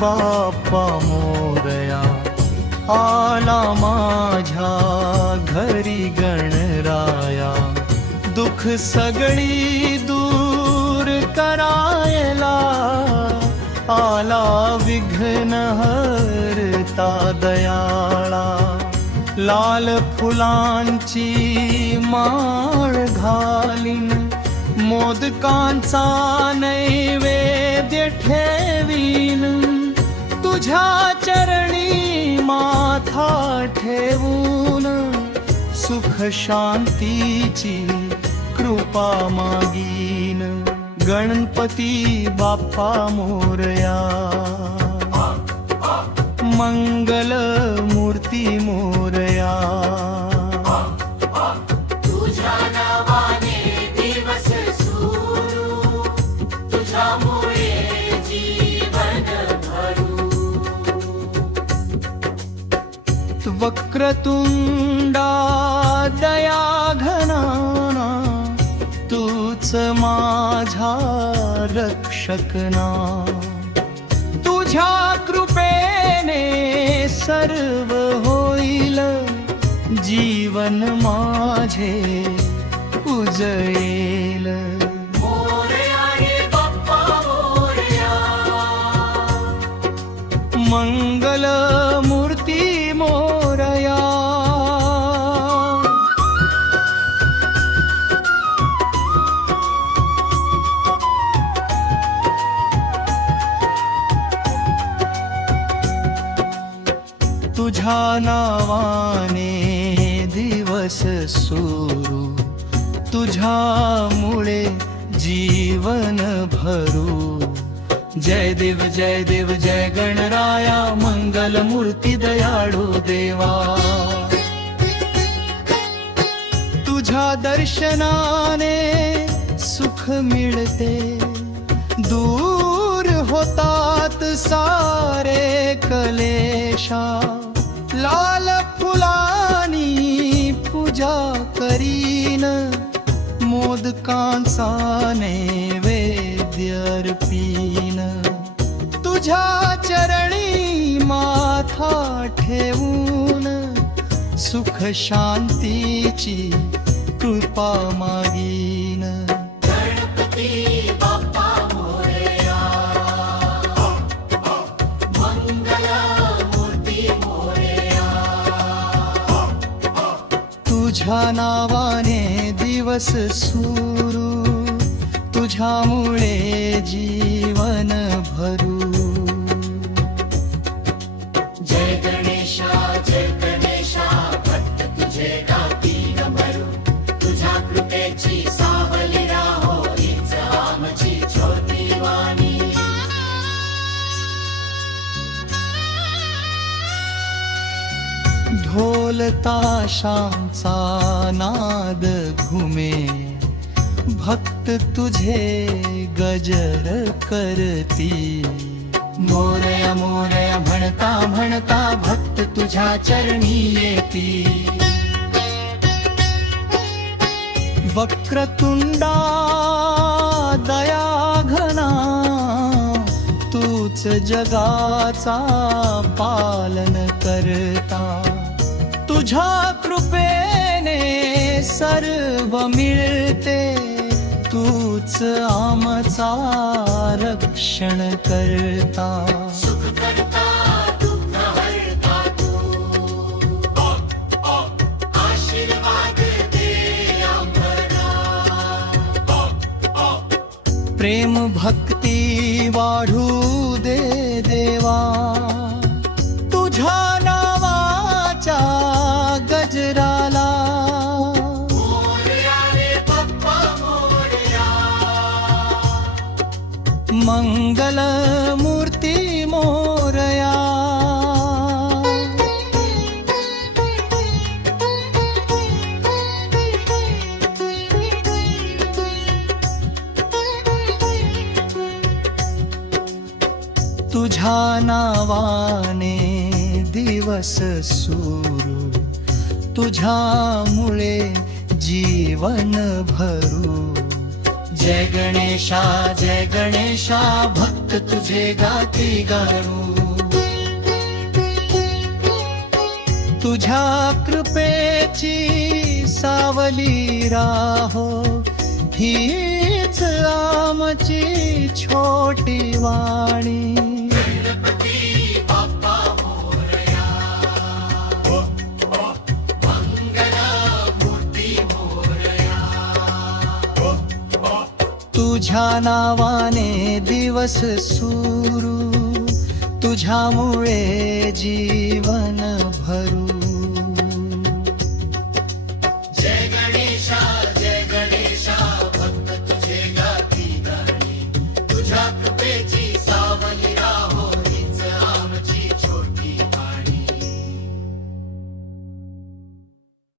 बाप्पा मोरया, आला माझ्या घरी गणराया, दुःख सगळी दूर करायला, आला विघ्न हरता दयाळा. लाल फुलांची माळ घालीन, मोदकांचा नैवेद्य ठेवीन, तुझ्या चरणी माथा ठेवून, सुख शांतीची कृपा मागीन. गणपती बाप्पा मोरया, मंगल मूर्ती मोरया. तुझ्या नावाने दिवस सुरू, तुझ्यामुळे जीवन भरू. वक्रतुंडा दया घना, तूच माझा रक्षकना. तुझ्या कृपेने सर्व होईल, जीवन माझे उजळेल. मोरया रे बाप्पा मोरया, मंगल मूर्ती मोरया. तुझ्या नावाने दिवस सुरू, तुझ्यामुळे जीवन भरू. जय देव जय देव जय गणराया, मंगल मूर्ती दयाळू देवा. तुझ्या दर्शनाने सुख मिळते, दूर होतात सारे कलेशा. लाल फुलानी पूजा करीन, मोदकांचा नैवेद्य अर्पीन. तुझ्या चरणी माथा ठेवून, सुख शांतीची कृपा मागीन. गणपती बाप्पा मोरया, मंगल मूर्ती मोरया. तुझ्या नावाने दिवस सुरू, तुझ्यामुळे जीवन भरू. जय गणेशा जय गणेशा, भक्त तुझे गाती नमरू. तुझ्या कृपेची सावली राहो, हीच आमची छोटी वाणी. ढोल ताशांचा नाद घुमे, भक्त तुझे गजर करती. मोरया मोरया म्हणता म्हणता, भक्त तुझ्या चरणी येती. वक्रतुंडा दया घना, तूच जगाचा पालन करता. तुझ्या कृपेने सर्व मिळते, तूच आमचा रक्षण करता. सुख करता दुःख हरता तू, आशीर्वाद दे आम्हाला. प्रेम भक्ती वाढू दे देवा, तुझ्या नावाच्या गजराला. मोरया रे बाप्पा मोरया, मंगल मूर्ती मोरया. तुझ्या नावाने दिवस सुरू, तुझ्यामुळे जीवन भरू. जय गणेशा भक्त तुझे गाती गाणू तुझ्या कृपेची सावली राहो हीच आमची छोटी वाणी गणपती बाप्पा मोरया मंगल मूर्ती मोरया तुझ्या नावाने दिवस सुरू तुझ्यामुळे जीवन भरू